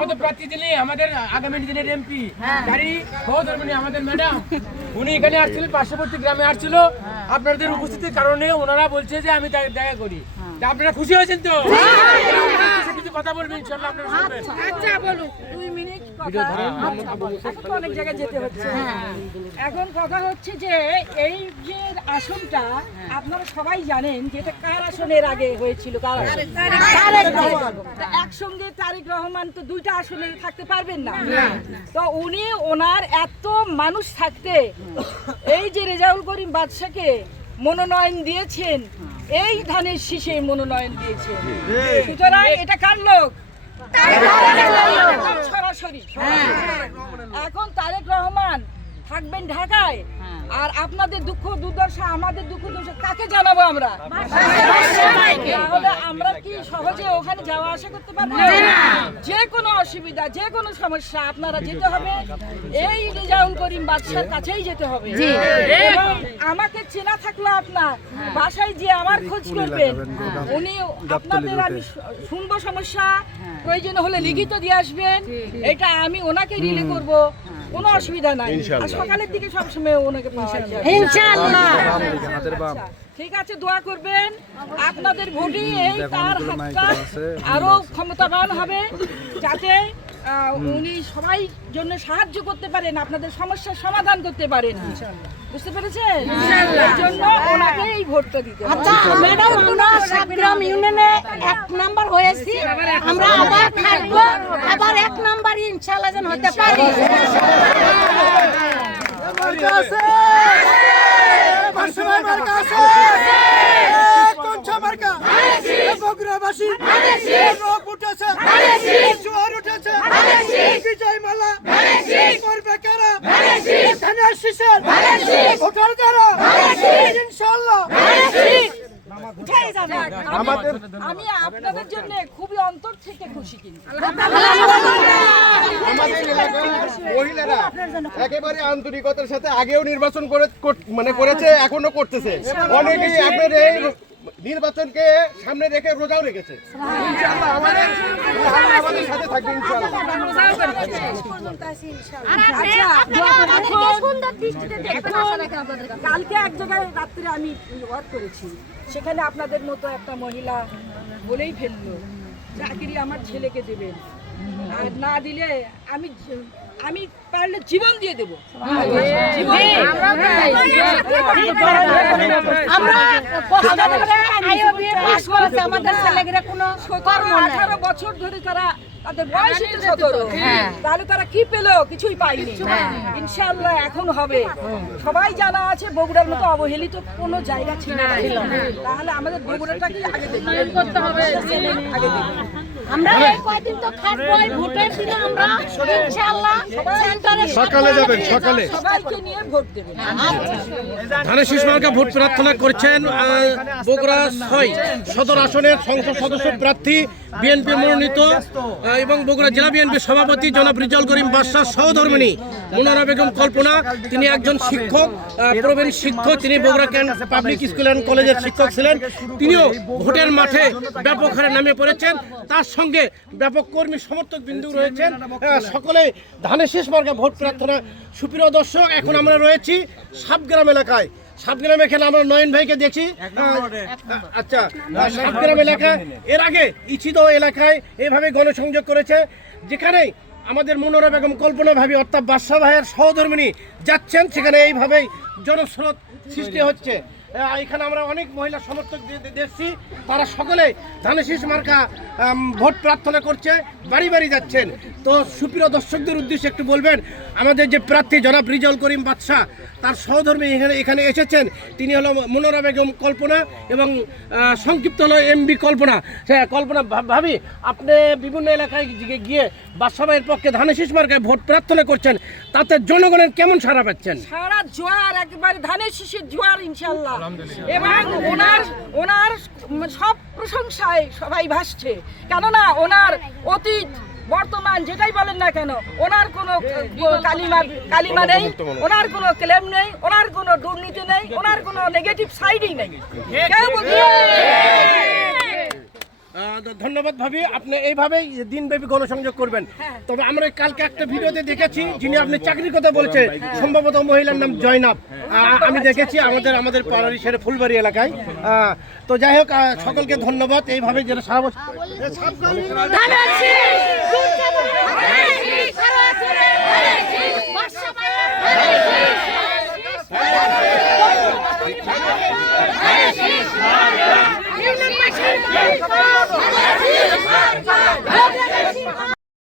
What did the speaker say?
পদপ্রার্থী যিনি আমাদের আগামী দিনের এমপি আমাদের ম্যাডাম, উনি এখানে আসছিলেন, পার্শ্ববর্তী গ্রামে আসছিল। আপনাদের উপস্থিতির কারণে ওনারা বলছে যে আমি তাকে দেখা করি। আপনারা খুশি হয়েছেন তো? কিছু কথা বলবেন ইনশাআল্লাহ, আপনারা শুনবেন। আচ্ছা বলুন, 2 মিনিট কথা। আচ্ছা, অনেক জায়গায় যেতে হচ্ছে। এখন কথা হচ্ছে যে এই যে আসনটা আপনারা সবাই জানেন যে এটা কার আসনের আগে হয়েছিল, তারেক রহমান। একসঙ্গে তারেক রহমান তো 2টা আসনে থাকতে পারবেন না। তো উনি ওনার এত মানুষ থাকতে এই যে রেজাউল করিম বাদশাকে মনোনয়ন দিয়েছেন, এই ধানের শীষে মনোনয়ন দিয়েছেন। সুতরাং এটা কার লোক? সরাসরি। এখন তারেক রহমান থাকবেন ঢাকায়, আর আপনাদের দুঃখ দুর্দশা, আমাদের দুঃখ দুর্দশা কাকে জানাবো আমরা? তাহলে আমরা কি সহজে ওখানে যাওয়া আসা করতে পারবো? যে কোনো অসুবিধা, যে কোনো সমস্যা আপনারা যেতে হবে এই রেজাউল করিম বাদশার কাছেই যেতে হবে। এবং আমাকে চেনা থাকলো আপনার বাসায় যে আমার খোঁজ করবেন, উনি আপনাদের আমি শুনবো সমস্যা, প্রয়োজন হলে লিখিত দিয়ে আসবেন, এটা আমি ওনাকে রিলে করব, কোনো অসুবিধা নাই। আর সকালের দিকে সবসময় ওনাকে পাওয়া যায় ইনশাআল্লাহ। ঠিক আছে, দোয়া করবেন আপনাদের ভোটই এই তার হাতটা আরো ক্ষমতাবান হবে, যাতে উনি সবাই জন্য সাহায্য করতে পারেন, আপনাদের সমস্যার সমাধান করতে পারেন। বুঝতে পেরেছেন? এই জন্য ওনাকে এই ভোটটা দিতে হবে। আচ্ছা ম্যাডাম, আমরা সাতগ্রাম ইউনিয়নে 1 নাম্বার হয়েছি, আমরা আবার থাকবো, আবার 1 নাম্বার ইনশাআল্লাহ যেন হতে পারি। আমি আপনাদের জন্য খুবই অন্তর থেকে খুশি। কিন্তু মহিলারা একেবারে আন্তরিকতার সাথে আগেও নির্বাচন করেছে, এখনো করতেছে। অনেকেই আপনার এই নির্বাচনকে সামনে রেখে রোজাও রেখেছে। ইনশাআল্লাহ আমাদের সাথে থাকবে ইনশাআল্লাহ। কালকে এক জায়গায় রাত্রে আমি ওয়ার্ক করেছি, সেখানে আপনাদের মতো একটা মহিলা বলেই ফেললো, চাকরি আমার ছেলেকে দেবেন, আর না দিলে আমি পারলে জীবন দিয়ে দেবো। আমাদের ছেলেরা কোনো 18 বছর ধরে তাদের বয়স 17, তাহলে তারা কি পেলো? কিছুই পাইনি। ইনশাআল্লাহ এখন হবে। সবাই জানা আছে বগুড়ার মতো অবহেলিত কোনো জায়গা ছিল না, তাহলে আমাদের বগুড়াটাকে আগে করতে হবে। আমরা এই কয়দিন তো থাকবো, এই ভোটের দিনে আমরা ইনশাআল্লাহ সেন্টারে সকালে যাবেন, সকালে সবাইকে নিয়ে ভোট দেবেন। ধানের শীষ মার্কা ভোট প্রার্থনা করছেন বগুড়া 6 সদর আসনের সংসদ সদস্য প্রার্থী বিএনপি মনোনীত এবং বগুড়া জেলা বিএনপি সভাপতি জনাব রেজাউল করিম বাদশার সহধর্মিণী মুনারা বেগম কল্পনা। তিনি একজন শিক্ষক, প্রবীণ শিক্ষক, তিনি বগুড়া পাবলিক স্কুল অ্যান্ড কলেজের শিক্ষক ছিলেন। তিনিও ভোটের মাঠে ব্যাপক হারে নামে পড়েছেন, তার সঙ্গে ব্যাপক কর্মী সমর্থক বিন্দু রয়েছেন। সকলে ধানের শীষ মার্কা ভোট প্রার্থনা। সুপ্রিয় দর্শক, এখন আমরা রয়েছি সাবগ্রাম এলাকায়। সাবগ্রাম এখানে আমরা নয়ন ভাইকে দেখি। আচ্ছা, সাবগ্রাম এলাকা এর আগে ইচিত এলাকায় এইভাবে গণসংযোগ করেছে, যেখানে আমাদের মুনারা বেগম কল্পনা ভাবি অর্থাৎ বাদশা ভাইয়ের সহধর্মিণী যাচ্ছেন, সেখানে এইভাবেই জনস্রোত সৃষ্টি হচ্ছে। এখানে আমরা অনেক মহিলা সমর্থক দেখছি, তারা সকলে ধানের শীষ মার্কা ভোট প্রার্থনা করছে, বাড়ি বাড়ি যাচ্ছেন। তো সুপ্রিয় দর্শকদের উদ্দেশ্যে একটু বলবেন, আমাদের যে প্রার্থী জনাব রেজাউল করিম বাদশা, তার সহধর্মী এখানে এসেছেন, তিনি হলো মুনারা বেগম কল্পনা এবং সংক্ষিপ্ত হলো এমবি কল্পনা। হ্যাঁ কল্পনা ভাবি, আপনি বিভিন্ন এলাকায় গিয়ে বাদশা ভাইয়ের পক্ষে ধানের শীষ মার্কায় ভোট প্রার্থনা করছেন, তাতে জনগণের কেমন সাড়া পাচ্ছেন? সারা জোয়ার, একেবারে ধানের শীষের জোয়ার ইনশাআল্লাহ। এবং ওনার সব প্রশংসায় সবাই ভাসছে, কেননা ওনার অতীত বর্তমান যেটাই বলেন না কেন, ওনার কোনো কালিমা নেই, ওনার কোনো ক্লেম নেই, ওনার কোনো দুর্নীতি নেই, ওনার কোনো নেগেটিভ সাইডই নেই। ধন্যবাদ ভাবি, আপনি এইভাবেই দিনব্যাপী গণসংযোগ করবেন। তবে আমরা কালকে একটা ভিডিওতে দেখেছি যিনি আপনি চাকরির কথা বলছেন, সম্ভবত মহিলার নাম জয়নাব, আমি দেখেছি আমাদের পাড়ারি সেরে ফুলবাড়ি এলাকায়। তো যাই হোক, সকলকে ধন্যবাদ। এইভাবে যারা সারা বছর Hey!